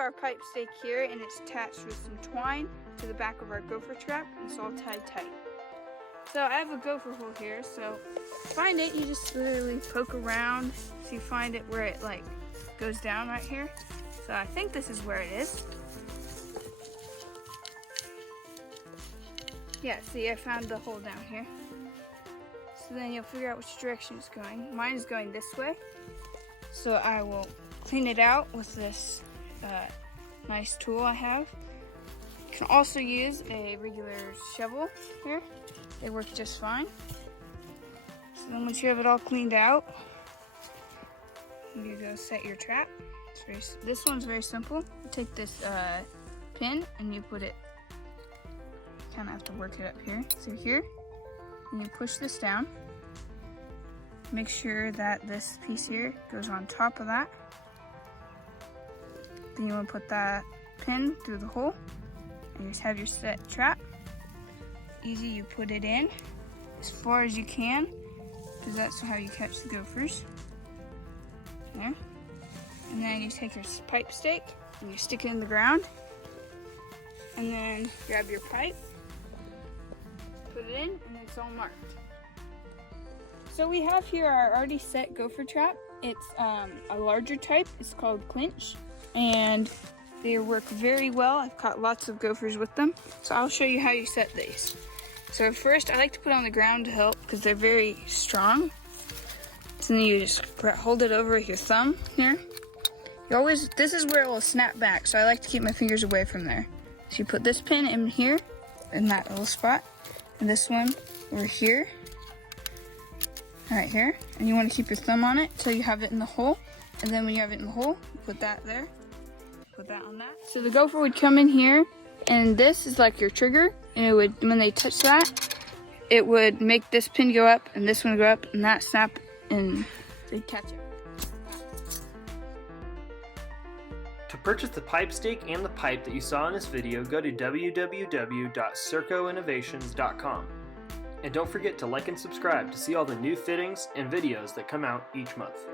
our pipe stake here, and it's attached with some twine to the back of our gopher trap, and it's all tied tight. So I have a gopher hole here, so to find it, you just literally poke around so you find it where it like goes down right here. So I think this is where it is. Yeah, see, I found the hole down here. So then you'll figure out which direction it's going. Mine is going this way. So I will clean it out with this nice tool I have. You can also use a regular shovel here. They work just fine. So then once you have it all cleaned out, you go set your trap. This one's very simple. You take this pin and you put it, kind of have to work it up here. So here, and you push this down. Make sure that this piece here goes on top of that. Then you want to put that pin through the hole and you just have your set trap. Easy, you put it in as far as you can because that's how you catch the gophers. There. And then you take your pipe stake and you stick it in the ground. And then grab your pipe, put it in, and it's all marked. So we have here our already set gopher trap. It's a larger type. It's called clinch, and they work very well. I've caught lots of gophers with them. So I'll show you how you set these. So first, I like to put on the ground to help because they're very strong. So then you just hold it over with your thumb here. This is where it will snap back, so I like to keep my fingers away from there. So you put this pin in here, in that little spot, and this one over here, right here. And you want to keep your thumb on it till you have it in the hole. And then when you have it in the hole, you put that there, put that on that. So the gopher would come in here, and this is like your trigger, and it would, when they touch that, it would make this pin go up, and this one go up, and that snap, and they'd catch it. To purchase the pipe stake and the pipe that you saw in this video, go to www.circoinnovations.com. And don't forget to like and subscribe to see all the new fittings and videos that come out each month.